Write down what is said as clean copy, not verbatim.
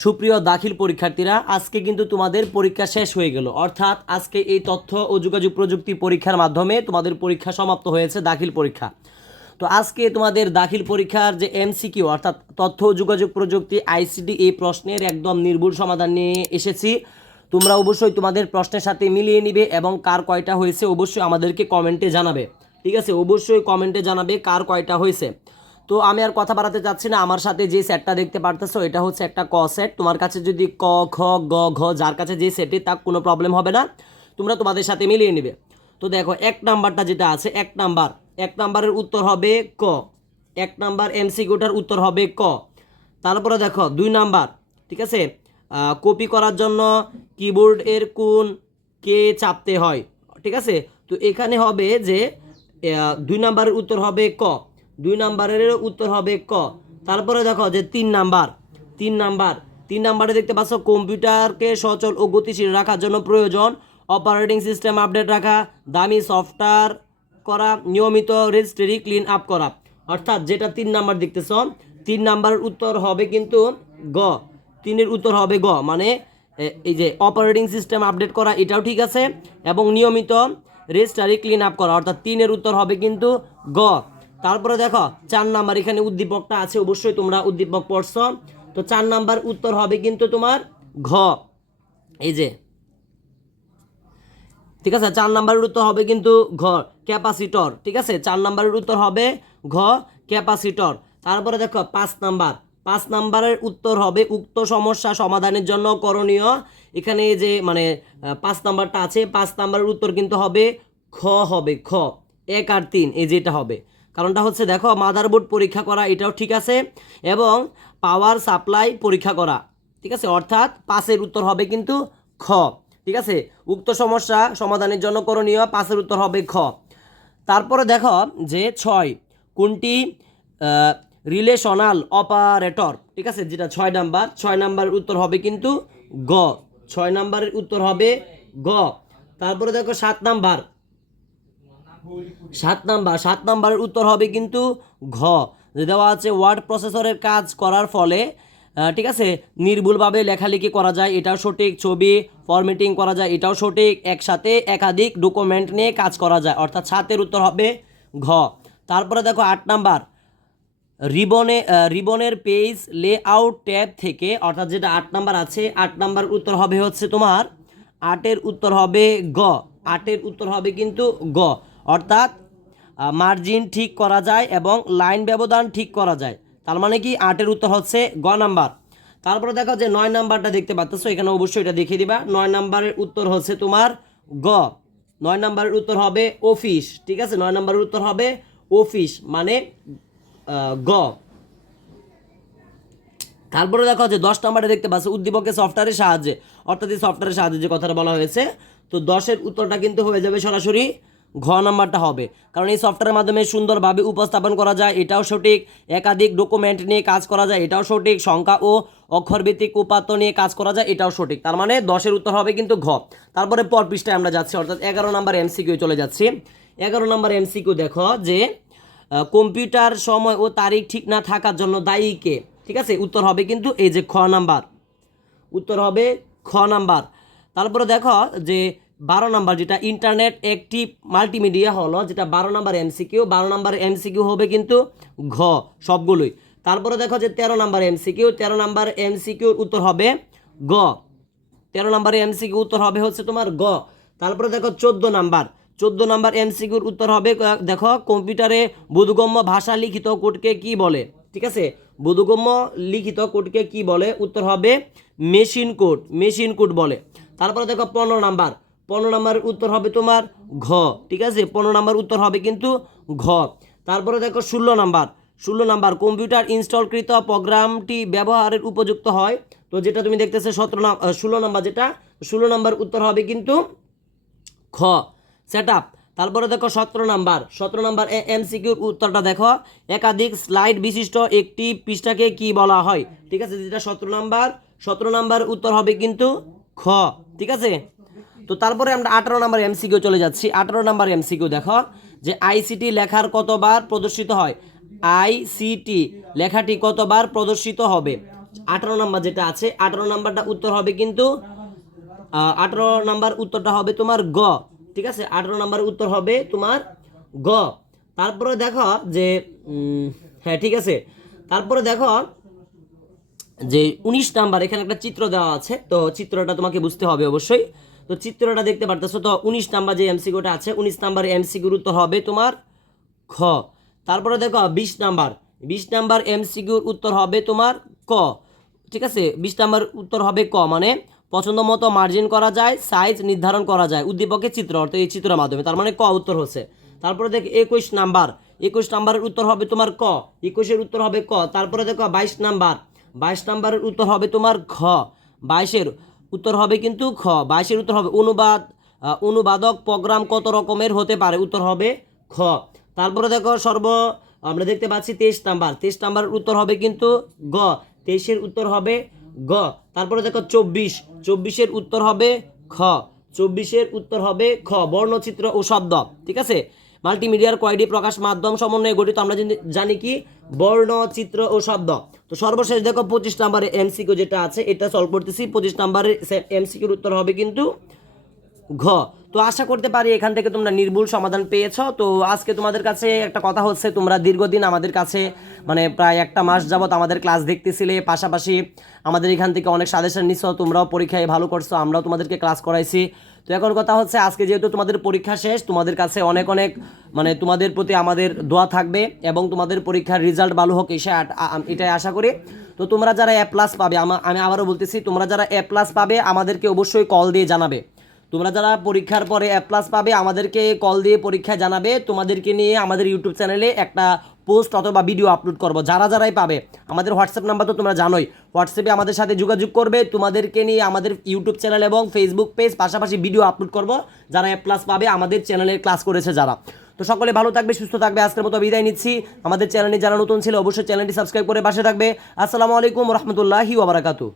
সুপ্রিয় দাখিল পরীক্ষার্থীরা, আজকে কিন্তু তোমাদের পরীক্ষা শেষ হয়ে গেল। অর্থাৎ আজকে এই তথ্য ও যোগাযোগ প্রযুক্তি পরীক্ষার মাধ্যমে তোমাদের পরীক্ষা সমাপ্ত হয়েছে, দাখিল পরীক্ষা। তো আজকে তোমাদের দাখিল পরীক্ষার যে এমসিকিউ অর্থাৎ তথ্য ও যোগাযোগ প্রযুক্তি আইসিটি, এই প্রশ্নের একদম নির্ভুল সমাধান নিয়ে এসেছি। তোমরা অবশ্যই তোমাদের প্রশ্নের সাথে মিলিয়ে নিবে এবং কার কয়টা হয়েছে অবশ্যই আমাদেরকে কমেন্টে জানাবে। ঠিক আছে, অবশ্যই কমেন্টে জানাবে কার কয়টা হয়েছে। তো আমি আর কথা বাড়াতে চাচ্ছি না। আমার সাথে যে সেটটা দেখতে পারতেছো এটা হচ্ছে একটা ক সেট। তোমার কাছে যদি ক, খ, গ, ঘ যার কাছে যে সেটে, তার কোনো প্রবলেম হবে না, তোমরা তোমাদের সাথে মিলিয়ে নেবে। তো দেখো, এক নাম্বারটা যেটা আছে, এক নাম্বারের উত্তর হবে ক। এক নাম্বার এমসিকিউটার উত্তর হবে ক। তারপরে দেখো 2 নাম্বার, ঠিক আছে, কপি করার জন্য কিবোর্ড এর কোন কে চাপতে হয়। ঠিক আছে, তো এখানে হবে যে 2 নাম্বারের উত্তর হবে ক। 2 নাম্বারের উত্তর হবে ক। তারপরে দেখো যে 3 নাম্বারে দেখতে পাচ্ছ, কম্পিউটারকে সচল ও গতিশীল রাখার জন্য প্রয়োজন অপারেটিং সিস্টেম আপডেট রাখা, দামি সফটওয়্যার করা, নিয়মিত রেজিস্ট্রি ক্লিন আপ করা। অর্থাৎ যেটা 3 নাম্বার দেখতেছ, 3 নাম্বারের উত্তর হবে কিন্তু গ। 3-এর উত্তর হবে গ, মানে এই যে অপারেটিং সিস্টেম আপডেট করা এটাও ঠিক আছে, এবং নিয়মিত রেজিস্ট্রি ক্লিন আপ করা, অর্থাৎ 3-এর উত্তর হবে কিন্তু গ। তারপরে দেখো 4 নাম্বার, এখানে উদ্দীপকটা আছে, অবশ্যই তোমরা উদ্দীপক পড়ছো। তো 4 নাম্বার উত্তর হবে কিন্তু তোমার ঘ। এই যে, ঠিক আছে, 4 নাম্বারের উত্তর হবে কিন্তু ঘ, ক্যাপাসিটর। ঠিক আছে, 4 নাম্বারের উত্তর হবে ঘ, ক্যাপাসিটর। তারপরে দেখো 5 নাম্বারের উত্তর হবে উক্ত সমস্যা সমাধানের জন্য করণীয়। এখানে যে মানে 5 নাম্বারটা আছে, 5 নাম্বারের উত্তর কিন্তু হবে খ, হবে খ, 1 আর 3, এই যেটা হবে। কারণটা হচ্ছে দেখো, মাদারবোর্ড পরীক্ষা করা এটাও ঠিক আছে, এবং পাওয়ার সাপ্লাই পরীক্ষা করা। ঠিক আছে, অর্থাৎ 5-এর উত্তর হবে কিন্তু খ। ঠিক আছে, উক্ত সমস্যা সমাধানের জন্য করণীয়, 5-এর উত্তর হবে খ। তারপরে দেখো যে 6, কোনটি রিলেশনাল অপারেটর। ঠিক আছে, যেটা 6 নাম্বার, 6 নাম্বারের উত্তর হবে কিন্তু গ। 6 নাম্বারের উত্তর হবে গ। তারপরে দেখো 7 নাম্বারের উত্তর হবে কিন্তু ঘ। যে দেওয়া আছে ওয়ার্ড প্রসেসরের কাজ করার ফলে, ঠিক আছে, নির্ভুলভাবে লেখালেখি করা যায়, এটাও সঠিক। ছবি ফরম্যাটিং করা যায়, এটাও সঠিক। একসাথে একাধিক ডকুমেন্ট নিয়ে কাজ করা যায়, অর্থাৎ 7-এর উত্তর হবে ঘ। তারপরে দেখো 8 নাম্বার, রিবনের পেজ লেআউট ট্যাব থেকে, অর্থাৎ যেটা 8 নাম্বার আছে, 8 নাম্বার উত্তর হবে হচ্ছে তোমার 8-এর উত্তর হবে গ। 8-এর উত্তর হবে কিন্তু গ, অর্থাৎ মার্জিন ঠিক করা যায় এবং লাইন ব্যবধান ঠিক করা যায়। তার মানে কি 8-এর উত্তর হচ্ছে গ নাম্বার। তারপরে দেখো যে 9 নাম্বারটা দেখতে পাচ্ছ, এখানে অবশ্যই এটা দেখিয়ে দিবা। 9 নাম্বারের উত্তর হচ্ছে তোমার গ। 9 নাম্বারের উত্তর হবে অফিস। ঠিক আছে, 9 নাম্বারের উত্তর হবে অফিস, মানে গ। তারপরে দেখো যে 10 নাম্বারে দেখতে পাচ্ছ, উদ্দীপকের সফটওয়্যারের সাহায্যে, অর্থাৎ এই সফটওয়্যারের সাহায্যে যে কথাটা বলা হয়েছে। তো 10-এর উত্তরটা কিন্তু হয়ে যাবে সরাসরি ঘ নাম্বারটা হবে, কারণ এই সফটওয়্যারের মাধ্যমে সুন্দরভাবে উপস্থাপন করা যায়, এটাও সঠিক। একাধিক ডকুমেন্ট নিয়ে কাজ করা যায়, এটাও সঠিক। সংখ্যা ও অক্ষরভিত্তিক উপাত্ত নিয়ে কাজ করা যায়, এটাও সঠিক। তার মানে 10-এর উত্তর হবে কিন্তু ঘ। তারপরে পর পৃষ্ঠায় আমরা যাচ্ছি, অর্থাৎ 11 নাম্বার এমসিকিউ চলে যাচ্ছি। 11 নাম্বার এমসিকিউ দেখো যে কম্পিউটার সময় ও তারিখ ঠিক না থাকার জন্য দায়ী কে। ঠিক আছে, উত্তর হবে কিন্তু এই যে খ নাম্বার, উত্তর হবে খ নাম্বার। তারপরে দেখো যে 12 নাম্বার, যেটা ইন্টারনেট একটি মাল্টিমিডিয়া হলো, যেটা 12 নাম্বার এমসিকিউ। 12 নাম্বার এমসিকিউ হবে কিন্তু ঘ সবগুলোই। তারপরে দেখো যে 13 নাম্বার এমসিকিউ। 13 নাম্বার এমসিকিউর উত্তর হবে গ। 13 নাম্বার এমসিকিউ উত্তর হবে হচ্ছে তোমার গ। তারপরে দেখো 14 নাম্বার, 14 নাম্বার এমসিকিউর উত্তর হবে, দেখো কম্পিউটারে বোধগম্য ভাষা লিখিত কোডকে কি বলে। ঠিক আছে, বোধগম্য লিখিত কোডকে কি বলে, উত্তর হবে মেশিন কোড, মেশিন কোড বলে। তারপরে দেখো 15 নাম্বার, 15 নাম্বারের উত্তর হবে তোমার ঘ। ঠিক আছে, 15 নাম্বার উত্তর হবে কিন্তু ঘ। তারপরে দেখো 16 নাম্বার, 16 নাম্বার, কম্পিউটার ইনস্টলকৃত প্রোগ্রামটি ব্যবহারের উপযুক্ত হয়। তো যেটা তুমি দেখতেছো 16 নাম্বার, যেটা 16 নাম্বার উত্তর হবে কিন্তু খ, সেট আপ। তারপরে দেখো 17 নাম্বার, 17 নাম্বার এমসিকিউর উত্তরটা দেখো, একাধিক স্লাইড বিশিষ্ট একটি পৃষ্ঠাকে কি বলা হয়। ঠিক আছে, যেটা 17 নাম্বার, 17 নাম্বার উত্তর হবে কিন্তু খ। ঠিক আছে, তো তারপরে আমরা 18 নাম্বার এমসিকিউ চলে যাচ্ছি। 18 নাম্বার এমসিকিউ দেখো যে আইসিটি লেখার কতবার প্রদর্শিত হয়। আইসিটি লেখাটি কতবার প্রদর্শিত হবে। 18 নাম্বার যেটা আছে 18 নাম্বারটা উত্তর হবে কিন্তু 18 নাম্বার উত্তরটা হবে তোমার গ। ঠিক আছে, 18 নাম্বার উত্তর হবে তোমার গ। তারপরে দেখো যে হ্যাঁ ঠিক আছে, তারপরে দেখো যে 19 নাম্বার এখানে একটা চিত্র দেওয়া আছে, তো চিত্রটা তোমাকে বুঝতে হবে অবশ্যই। তো চিত্রটা দেখতে পারতেছো, তো 19 নাম্বার যে এমসিকিউটা আছে 19 নাম্বার এমসিকিউর উত্তর হবে তোমার খ। তারপরে দেখো 20 নাম্বার এমসিকিউর উত্তর হবে তোমার ক। ঠিক আছে, 20 নাম্বার উত্তর হবে ক, মানে পছন্দ মতো মার্জিন করা যায়, সাইজ নির্ধারণ করা যায় উদ্দীপকের চিত্র, অর্থাৎ এই চিত্রের মাধ্যমে, তার মানে ক উত্তর হচ্ছে। তারপরে দেখ 21 নাম্বারের উত্তর হবে তোমার ক, 21-এর উত্তর হবে ক। তারপরে দেখো 22 নাম্বারের উত্তর হবে তোমার খ, 22-এর উত্তর হবে কিন্তু খ। 22-এর উত্তর হবে অনুবাদক প্রোগ্রাম কত রকমের হতে পারে, উত্তর হবে খ। তারপরে দেখো আমরা দেখতে পাচ্ছি 23 নাম্বারের উত্তর হবে কিন্তু গ, 23-এর উত্তর হবে গ। তারপরে দেখো 24-এর উত্তর হবে খ, 24-এর উত্তর হবে খ, বর্ণচিত্র ও শব্দ। ঠিক আছে, মাল্টিমিডিয়ার কয়টি প্রকাশ মাধ্যম সমন্বয়ে গঠিত, আমরা জানি কি বর্ণচিত্র ও শব্দ। তো সর্বশেষ দেখো 25 নাম্বারে এমসিকিউ যেটা আছে এটা সলভ করতেছি। 25 নাম্বারের এমসিকিউর উত্তর হবে কিন্তু ঘ। তো আশা করতে পারি এখান থেকে তোমরা নির্ভুল সমাধান পেয়েছো। তো আজকে তোমাদের কাছে একটা কথা হচ্ছে, তোমরা দীর্ঘদিন আমাদের কাছে মানে প্রায় একটা মাস যাবত আমাদের ক্লাস দেখতেছিলে, পাশাপাশি আমাদের এখান থেকে অনেক সাজেশন নিচ্ছ, তোমরাও পরীক্ষায় ভালো করছো, আমরাও তোমাদেরকে ক্লাস করাইছি। তো এখন কথা হচ্ছে আজকে যেহেতু তোমাদের পরীক্ষা শেষ, তোমাদের কাছে অনেক অনেক মানে তোমাদের প্রতি আমাদের দোয়া থাকবে এবং তোমাদের পরীক্ষার রেজাল্ট ভালো হোক এটাই আশা করি। তো তোমরা যারা এ প্লাস পাবে, আমি আবারও বলতেছি, তোমরা যারা এ প্লাস পাবে আমাদেরকে অবশ্যই কল দিয়ে জানাবে। তোমরা যারা পরীক্ষার পরে এ প্লাস পাবে আমাদেরকে কল দিয়ে পরীক্ষায় জানাবে। তোমাদেরকে নিয়ে আমাদের ইউটিউব চ্যানেলে একটা পোস্ট অথবা ভিডিও আপলোড করব। যারাই পাবে, আমাদের হোয়াটসঅ্যাপ নাম্বার তো তোমরা জানোই, হোয়াটসঅ্যাপে আমাদের সাথে যোগাযোগ করবে, তোমাদেরকে নিয়ে আমাদের ইউটিউব চ্যানেল এবং ফেসবুক পেজ পাশাপাশি ভিডিও আপলোড করব। যারা এ প্লাস পাবে আমাদের চ্যানেলে ক্লাস করেছে যারা। তো সকলে ভালো থাকবে, সুস্থ থাকবে, আজকের মতো বিদায় নিচ্ছি। আমাদের চ্যানেলে যারা নতুন ছিল অবশ্যই চ্যানেলটি সাবস্ক্রাইব করে পাশে থাকবে। আসসালামু আলাইকুম রহমতুল্লাহি ওয়া বারাকাতুহু।